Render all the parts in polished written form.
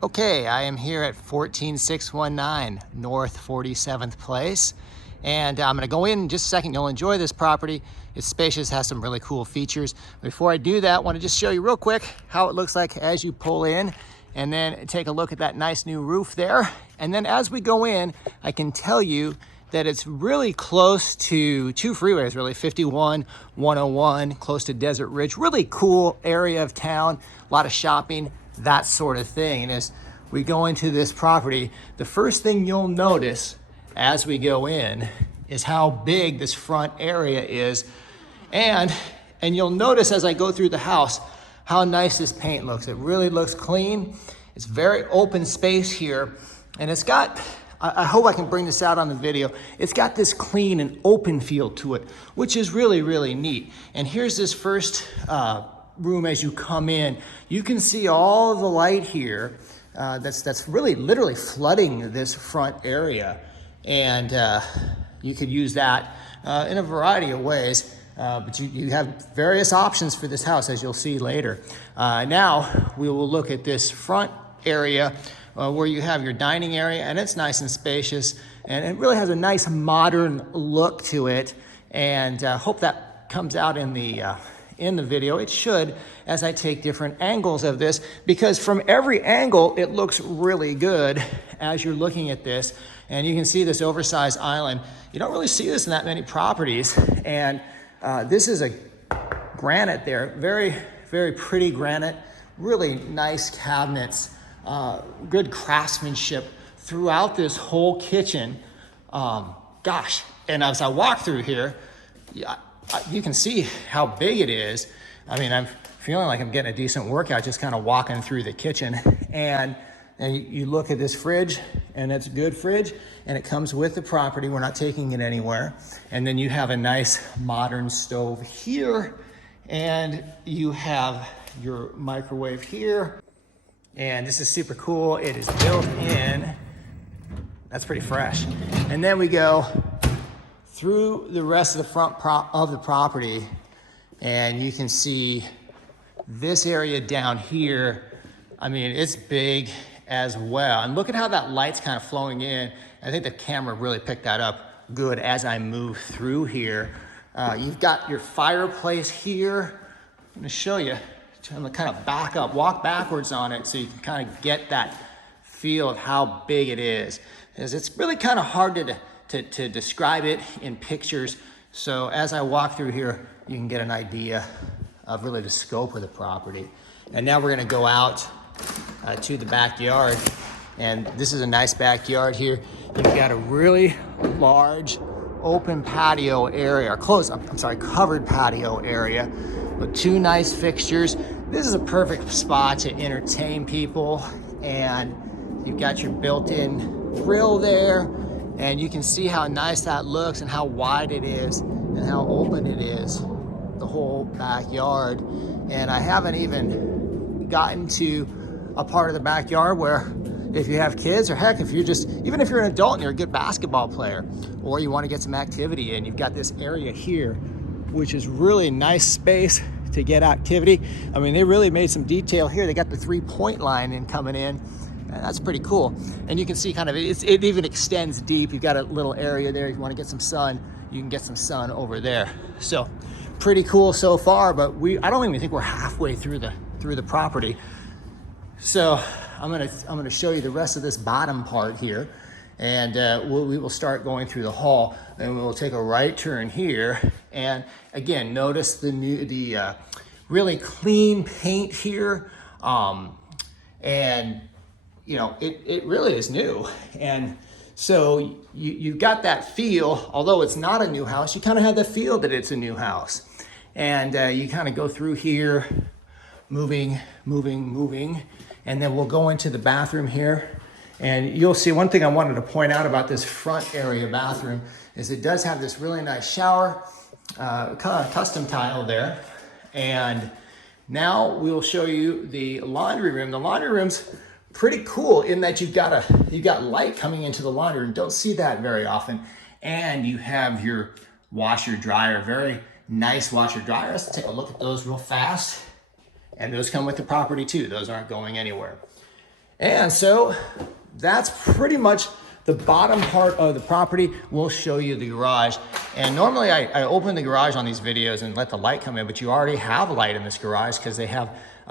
Okay, I am here at 14619 North 47th Place, and I'm gonna go in just a second. You'll enjoy this property. It's spacious, has some really cool features. Before I do that, I wanna just show you real quick how it looks like as you pull in, and then take a look at that nice new roof there. And then as we go in, I can tell you that it's really close to two freeways, really, 51, 101, close to Desert Ridge. Really cool area of town, a lot of shopping, that sort of thing. And as we go into this property, the first thing you'll notice as we go in is how big this front area is. And you'll notice as I go through the house, how nice this paint looks. It really looks clean. It's very open space here. And it's got, I hope I can bring this out on the video. It's got this clean and open feel to it, which is really, really neat. And here's this first room as you come in. You can see all of the light here that's really literally flooding this front area. And you could use that in a variety of ways. But you have various options for this house, as you'll see later. Now we will look at this front area where you have your dining area, and it's nice and spacious, and it really has a nice modern look to it. And hope that comes out in the video. It should, as I take different angles of this, because from every angle it looks really good as you're looking at this. And you can see this oversized island. You don't really see this in that many properties. And this is a granite there, very, very pretty granite, really nice cabinets, good craftsmanship throughout this whole kitchen. Gosh, and as I walk through here, you can see how big it is. I mean, I'm feeling like I'm getting a decent workout just kind of walking through the kitchen. And you look at this fridge, and it's a good fridge, and it comes with the property. We're not taking it anywhere. And then you have a nice modern stove here, and you have your microwave here. And this is super cool. It is built in. That's pretty fresh. And then we go through the rest of the front of the property, and you can see this area down here. I mean, it's big as well. And look at how that light's kind of flowing in. I think the camera really picked that up good as I move through here. You've got your fireplace here. I'm gonna show you. I'm gonna kind of back up, walk backwards on it so you can kind of get that feel of how big it is. Because it's really kind of hard to describe it in pictures. So as I walk through here, you can get an idea of really the scope of the property. And now we're gonna go out to the backyard. And this is a nice backyard here. You've got a really large open patio area, or covered patio area with two nice fixtures. This is a perfect spot to entertain people. And you've got your built-in grill there. And you can see how nice that looks and how wide it is and how open it is, the whole backyard. And I haven't even gotten to a part of the backyard where if you have kids, or heck, if you're even if you're an adult and you're a good basketball player, or you want to get some activity in, you've got this area here, which is really nice space to get activity. I mean, they really made some detail here. They got the 3-point line in coming in. And that's pretty cool. And you can see kind of, it even extends deep. You've got a little area there. If you want to get some sun, you can get some sun over there. So pretty cool so far, but I don't even think we're halfway through the property. So I'm gonna show you the rest of this bottom part here. And we will start going through the hall, and we will take a right turn here. And again, notice the really clean paint here. And you know, it really is new. And so you've got that feel, although it's not a new house, you kind of have the feel that it's a new house. And you kind of go through here, moving, and then we'll go into the bathroom here. And you'll see one thing I wanted to point out about this front area bathroom is it does have this really nice shower, kind of custom tile there. And now we'll show you the laundry room. The laundry room's pretty cool in that you've got light coming into the laundry room. Don't see that very often. And you have your washer dryer, very nice washer dryer. Let's take a look at those real fast. And those come with the property too. Those aren't going anywhere. And so that's pretty much the bottom part of the property. We'll show you the garage. And normally I open the garage on these videos and let the light come in, but you already have light in this garage because they have,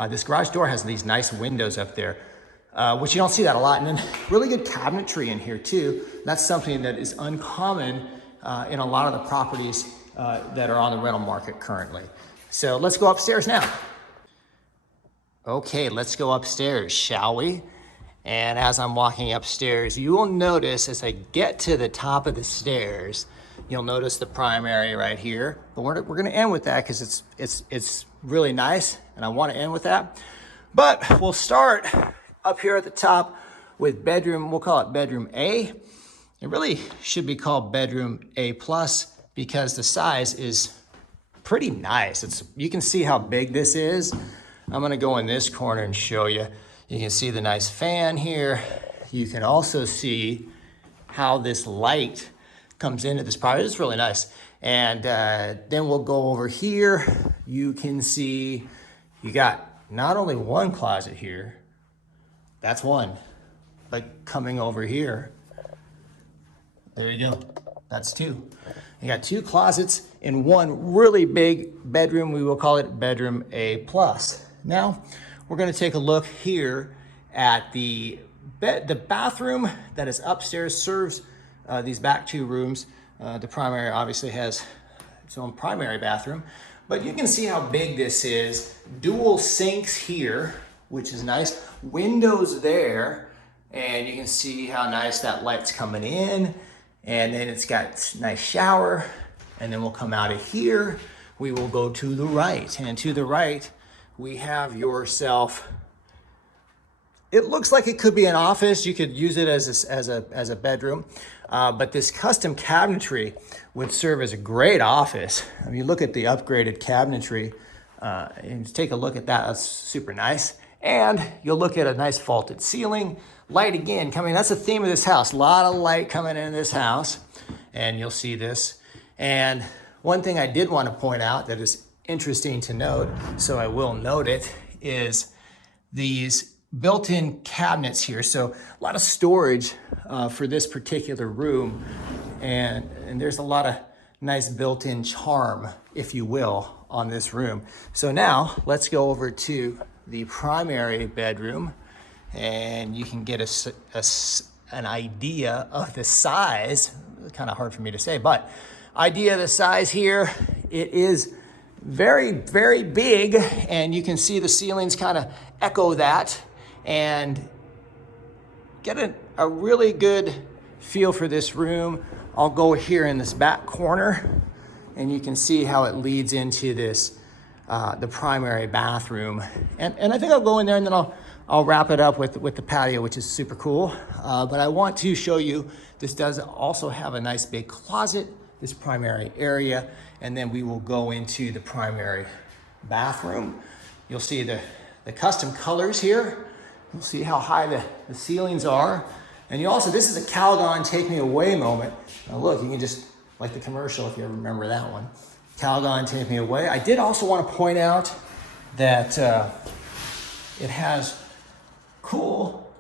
this garage door has these nice windows up there, which you don't see that a lot. And then really good cabinetry in here too. That's something that is uncommon in a lot of the properties that are on the rental market currently. So let's go upstairs now. Okay, let's go upstairs, shall we? And as I'm walking upstairs, you will notice as I get to the top of the stairs, you'll notice the primary right here. But we're gonna end with that because it's really nice and I wanna end with that. But we'll start up here at the top with bedroom, we'll call it bedroom A. It really should be called bedroom A plus because the size is pretty nice. You can see how big this is. I'm gonna go in this corner and show you. You can see the nice fan here. You can also see how this light comes into this property. It's really nice. And then we'll go over here. You can see you got not only one closet here, that's one, but coming over here, there you go, that's two. You got two closets in one really big bedroom. We will call it bedroom A plus. Now, we're gonna take a look here at the bathroom that is upstairs, serves these back two rooms. The primary obviously has its own primary bathroom, but you can see how big this is. Dual sinks here, which is nice. Windows there, and you can see how nice that light's coming in. And then it's got a nice shower, and then we'll come out of here. We will go to the right, and to the right, we have yourself, it looks like it could be an office. You could use it as a bedroom, but this custom cabinetry would serve as a great office. I mean, look at the upgraded cabinetry and take a look at that. That's super nice. And you'll look at a nice vaulted ceiling. Light again coming, that's the theme of this house. A lot of light coming in this house, and you'll see this. And one thing I did want to point out that is interesting to note, so I will note it, is these built-in cabinets here. So a lot of storage for this particular room, and there's a lot of nice built-in charm, if you will, on this room. So now let's go over to the primary bedroom, and you can get an idea of the size. It's kind of hard for me to say, but idea of the size here. It is very, very big, and you can see the ceilings kind of echo that and get a really good feel for this room. I'll go here in this back corner, and you can see how it leads into this, the primary bathroom. And I think I'll go in there and then I'll wrap it up with the patio, which is super cool. But I want to show you, this does also have a nice big closet, this primary area, and then we will go into the primary bathroom. You'll see the custom colors here. You'll see how high the ceilings are. And you also, this is a Calgon Take Me Away moment. Now look, you can just, like the commercial, if you ever remember that one. Calgon Take Me Away. I did also want to point out that it has cool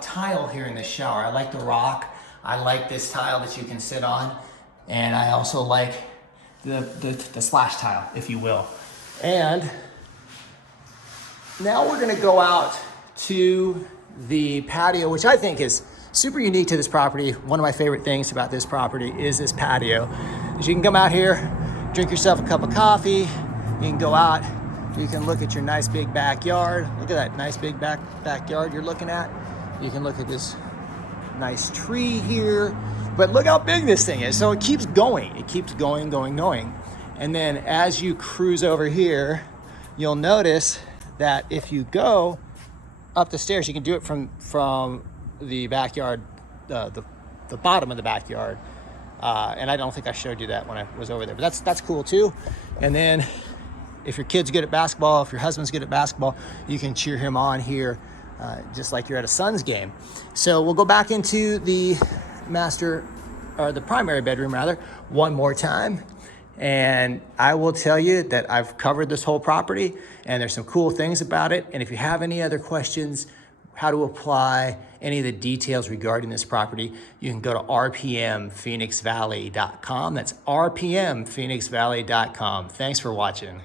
tile here in the shower. I like the rock. I like this tile that you can sit on. And I also like the splash tile, if you will. And now we're gonna go out to the patio, which I think is super unique to this property. One of my favorite things about this property is this patio. Is you can come out here, drink yourself a cup of coffee, you can go out, you can look at your nice big backyard. Look at that nice big backyard you're looking at. You can look at this nice tree here, but look how big this thing is. So it keeps going. It keeps going. And then as you cruise over here, you'll notice that if you go up the stairs, you can do it from the backyard, the bottom of the backyard. And I don't think I showed you that when I was over there, but that's cool too. And then if your kid's good at basketball, if your husband's good at basketball, you can cheer him on here, just like you're at a Suns game. So we'll go back into the the primary bedroom rather, one more time. And I will tell you that I've covered this whole property and there's some cool things about it. And if you have any other questions, how to apply any of the details regarding this property, you can go to rpmphoenixvalley.com. That's rpmphoenixvalley.com. Thanks for watching.